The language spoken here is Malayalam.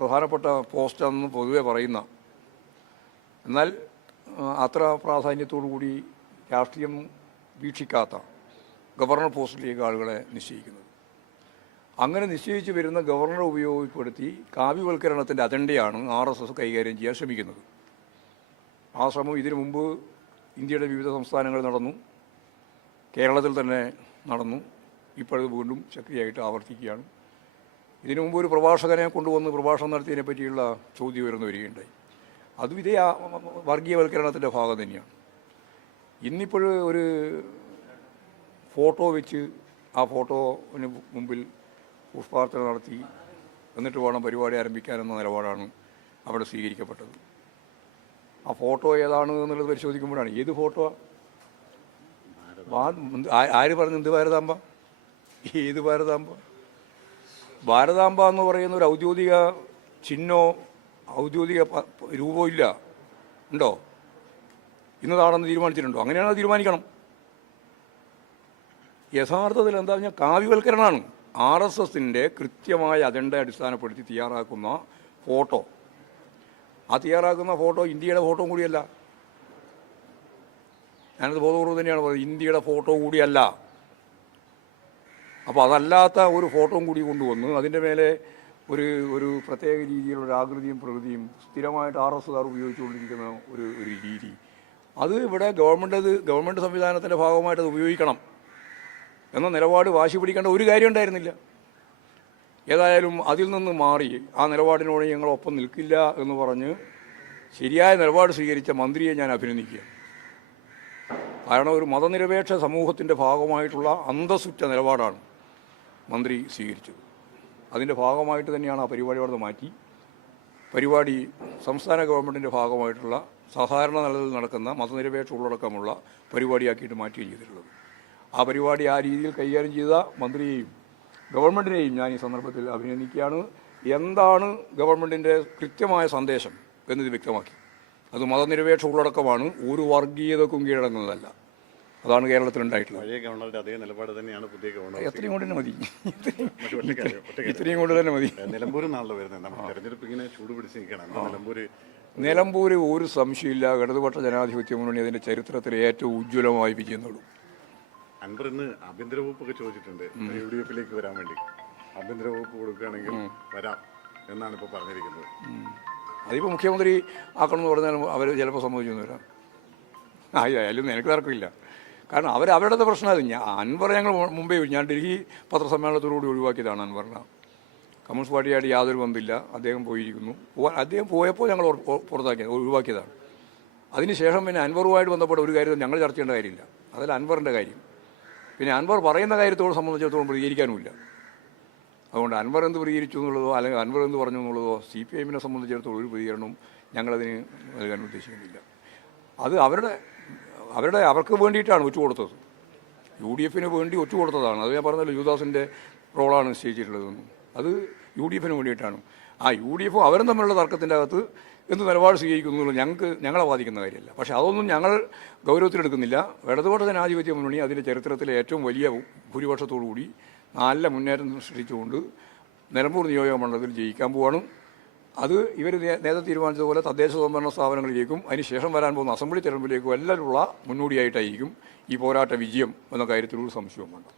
പ്രധാനപ്പെട്ട പോസ്റ്റാണെന്ന് പൊതുവെ പറയുന്ന. എന്നാൽ അത്ര പ്രാധാന്യത്തോടു കൂടി രാഷ്ട്രീയം വീക്ഷിക്കാത്ത ഗവർണർ പോസ്റ്റിലേക്ക് ആളുകളെ നിശ്ചയിക്കുന്നത്. അങ്ങനെ നിശ്ചയിച്ച് വരുന്ന ഗവർണറെ ഉപയോഗപ്പെടുത്തി കാവ്യവൽക്കരണത്തിന്റെ അജണ്ടയാണ് ആർ എസ് എസ് കൈകാര്യം ചെയ്യാൻ ശ്രമിക്കുന്നത്. ആ ശ്രമം ഇതിനു മുമ്പ് ഇന്ത്യയുടെ വിവിധ സംസ്ഥാനങ്ങളിൽ നടന്നു. കേരളത്തിൽ തന്നെ നടന്നു. ഇപ്പോഴത് വീണ്ടും ശക്തിയായിട്ട് ആവർത്തിക്കുകയാണ്. ഇതിനു മുമ്പ് ഒരു പ്രഭാഷകനെ കൊണ്ടുവന്ന് പ്രഭാഷണം നടത്തിയതിനെ പറ്റിയുള്ള ചോദ്യം ഉയർന്നു വരികയുണ്ടായി. അതും ഇതേ വർഗീയവൽക്കരണത്തിന്റെ ഭാഗം തന്നെയാണ്. ഇന്നിപ്പോൾ ഒരു ഫോട്ടോ വെച്ച് ആ ഫോട്ടോന് മുമ്പിൽ പുഷ്പാർച്ചന നടത്തി എന്നിട്ട് വേണം പരിപാടി ആരംഭിക്കാനെന്ന നിലപാടാണ് അവിടെ സ്വീകരിക്കപ്പെട്ടത്. ആ ഫോട്ടോ ഏതാണ് എന്നുള്ളത് പരിശോധിക്കുമ്പോഴാണ്. ഏത് ഫോട്ടോ? ആര് പറഞ്ഞു? എന്ത് ഭാരതാമ്പ ഏത് ഭാരതാംബ? ഭാരതാംബ എന്ന് പറയുന്ന ഒരു ഔദ്യോഗിക ചിഹ്നോ ഔദ്യോഗിക രൂപമോ ഇല്ല. ഉണ്ടോ? ഇന്നതാണെന്ന് തീരുമാനിച്ചിട്ടുണ്ടോ? അങ്ങനെയാണ് തീരുമാനിക്കണം. യഥാർത്ഥത്തിൽ എന്താ പറഞ്ഞാൽ കാവ്യവൽക്കരണമാണ് ആർ എസ് എസിന്റെ കൃത്യമായ അജണ്ട അടിസ്ഥാനപ്പെടുത്തി തയ്യാറാക്കുന്ന ഫോട്ടോ. ആ തയ്യാറാക്കുന്ന ഫോട്ടോ ഇന്ത്യയുടെ ഫോട്ടോ കൂടിയല്ല. ഞാനത് ബോധപൂർവം തന്നെയാണ് പറയുന്നത് ഇന്ത്യയുടെ ഫോട്ടോ കൂടിയല്ല. അപ്പോൾ അതല്ലാത്ത ഒരു ഫോട്ടോയും കൂടി കൊണ്ടുവന്ന് അതിന്റെ മേലെ ഒരു ഒരു പ്രത്യേക രീതിയിലുള്ള ആകൃതിയും പ്രകൃതിയും സ്ഥിരമായിട്ട് ആർ എസ് ആർ ഉപയോഗിച്ചുകൊണ്ടിരിക്കുന്ന ഒരു ഒരു രീതി. അത് ഇവിടെ ഗവൺമെന്റ് അത് ഗവൺമെന്റ് സംവിധാനത്തിന്റെ ഭാഗമായിട്ട് അത് ഉപയോഗിക്കണം എന്ന നിലപാട് വാശി പിടിക്കേണ്ട ഒരു കാര്യം ഉണ്ടായിരുന്നില്ല. ഏതായാലും അതിൽ നിന്ന് മാറി ആ നിലപാടിനോട് ഞങ്ങൾ ഒപ്പം നിൽക്കില്ല എന്ന് പറഞ്ഞ് ശരിയായ നിലപാട് സ്വീകരിച്ച മന്ത്രിയെ ഞാൻ അഭിനന്ദിക്കുക. കാരണം ഒരു മതനിരപേക്ഷ സമൂഹത്തിന്റെ ഭാഗമായിട്ടുള്ള അന്തസ്സുറ്റ നിലപാടാണ്. മന്ത്രി സ്വീകരിച്ചത് അതിന്റെ ഭാഗമായിട്ട് തന്നെയാണ് ആ പരിപാടി അവിടെ മാറ്റി. പരിപാടി സംസ്ഥാന ഗവൺമെന്റിന്റെ ഭാഗമായിട്ടുള്ള സാധാരണ നിലയിൽ നടക്കുന്ന മതനിരപേക്ഷ ഉള്ളടക്കമുള്ള പരിപാടിയാക്കിയിട്ട് മാറ്റുകയും ചെയ്തിട്ടുള്ളത്. ആ പരിപാടി ആ രീതിയിൽ കൈകാര്യം ചെയ്ത മന്ത്രിയെയും ഗവൺമെന്റിനെയും ഞാൻ ഈ സന്ദർഭത്തിൽ അഭിനന്ദിക്കുകയാണ്. എന്താണ് ഗവൺമെന്റിന്റെ കൃത്യമായ സന്ദേശം എന്നത് വ്യക്തമാക്കി. അത് മതനിരപേക്ഷ ഉള്ളടക്കമാണ്. ഒരു വർഗീയതക്കും കീഴടങ്ങുന്നതല്ല. അതാണ് കേരളത്തിലുണ്ടായിട്ടുള്ളത്. പഴയ ഗവർണറുടെ അതേ നിലപാട് തന്നെയാണ് പുതിയ ഗവർണർ എത്രയും കൊണ്ട് തന്നെ മതി. ഇത്രയും കൊണ്ട് തന്നെ മതി നിലമ്പൂർ വരുന്നത്. നമ്മൾ തെരഞ്ഞെടുപ്പ് ഇങ്ങനെ ചൂട് പിടിച്ച് നിൽക്കണം നിലമ്പൂർ നിലമ്പൂര്? നിലമ്പൂര് ഒരു സംശയമില്ല ഇടതുപക്ഷ ജനാധിപത്യ മുന്നണി അതിന്റെ ചരിത്രത്തിൽ ഏറ്റവും ഉജ്ജ്വലമായി വിജയുന്നുള്ളൂ അതിപ്പോ ഇന്ന് ആഭ്യന്തര വകുപ്പൊക്കെ ചോദിച്ചിട്ടുണ്ട്. യു ഡി എഫിലേക്ക് വരാൻ വേണ്ടി. ആഭ്യന്തര വകുപ്പ് കൊടുക്കുകയാണെങ്കിൽ വരാം എന്നാണ് ഇപ്പോൾ പറഞ്ഞിരിക്കുന്നത്. അതിപ്പോൾ മുഖ്യമന്ത്രി ആക്കണമെന്ന് പറഞ്ഞാൽ അവർ ചിലപ്പോൾ സമ്മതിച്ചൊന്നും വരാം. ആയാലും എനിക്ക് തർക്കമില്ല. കാരണം അവർ അവരുടെ പ്രശ്നം ഞാൻ അൻവർ ഞങ്ങൾ മുമ്പേ ഞാൻ ഡൽഹി പത്രസമ്മേളനത്തോടുകൂടി ഒഴിവാക്കിയതാണ് അൻവറിനെ. കമ്മ്യൂണിസ്റ്റ് പാർട്ടിയായിട്ട് യാതൊരു ബന്ധമില്ല അദ്ദേഹം പോയിരിക്കുന്നു. അദ്ദേഹം പോയപ്പോൾ ഞങ്ങൾ പുറത്താക്കിയത് ഒഴിവാക്കിയതാണ്. അതിനുശേഷം പിന്നെ അൻവറുമായിട്ട് ബന്ധപ്പെട്ട ഒരു കാര്യം ഞങ്ങൾ ചർച്ച ചെയ്യേണ്ട കാര്യമില്ല. അതല്ല അൻവറിന്റെ കാര്യം. പിന്നെ അൻവർ പറയുന്ന കാര്യത്തോട് സംബന്ധിച്ചിടത്തോളം പ്രതികരിക്കാനുമില്ല. അതുകൊണ്ട് അൻവർ എന്ത് പ്രതികരിച്ചു എന്നുള്ളതോ അല്ലെങ്കിൽ അൻവർ എന്ത് പറഞ്ഞു എന്നുള്ളതോ സി പി എമ്മിനെ സംബന്ധിച്ചിടത്തോളം ഒരു പ്രതികരണവും ഞങ്ങളതിന് നൽകാൻ ഉദ്ദേശിക്കുന്നില്ല. അത് അവരുടെ അവരുടെ അവർക്ക് വേണ്ടിയിട്ടാണ് ഒറ്റ കൊടുത്തത്. യു ഡി എഫിന് വേണ്ടി ഒറ്റ കൊടുത്തതാണ്. അത് ഞാൻ പറഞ്ഞല്ലോ യുവദാസിന്റെ റോളാണ് നിശ്ചയിച്ചിട്ടുള്ളതെന്നും അത് യു ഡി എഫിന് വേണ്ടിയിട്ടാണ്. ആ യു ഡി എഫും അവരും തമ്മിലുള്ള തർക്കത്തിന്റെ അകത്ത് എന്ത് നിലപാട് സ്വീകരിക്കുന്നു ഞങ്ങൾക്ക് ഞങ്ങളെ ബാധിക്കുന്ന കാര്യമല്ല. പക്ഷേ അതൊന്നും ഞങ്ങൾ ഗൗരവത്തിലെടുക്കുന്നില്ല. ഇടതുപക്ഷ ജനാധിപത്യ മുന്നണി അതിന്റെ ചരിത്രത്തിലെ ഏറ്റവും വലിയ ഭൂരിപക്ഷത്തോടു കൂടി നല്ല മുന്നേറ്റം സൃഷ്ടിച്ചുകൊണ്ട് നിലമ്പൂർ നിയോജക മണ്ഡലത്തിൽ ജയിക്കാൻ പോവാണ്. അത് ഇവർ നേരത്തെ തീരുമാനിച്ചതുപോലെ തദ്ദേശ സ്വയംഭരണ സ്ഥാപനങ്ങളിലേക്കും അതിനുശേഷം വരാൻ പോകുന്ന അസംബ്ലി തെരഞ്ഞെടുപ്പിലേക്കും എല്ലാവരുമുള്ള മുന്നോടിയായിട്ടായിരിക്കും ഈ പോരാട്ട വിജയം എന്ന കാര്യത്തിലൊരു സംശയവും വേണ്ട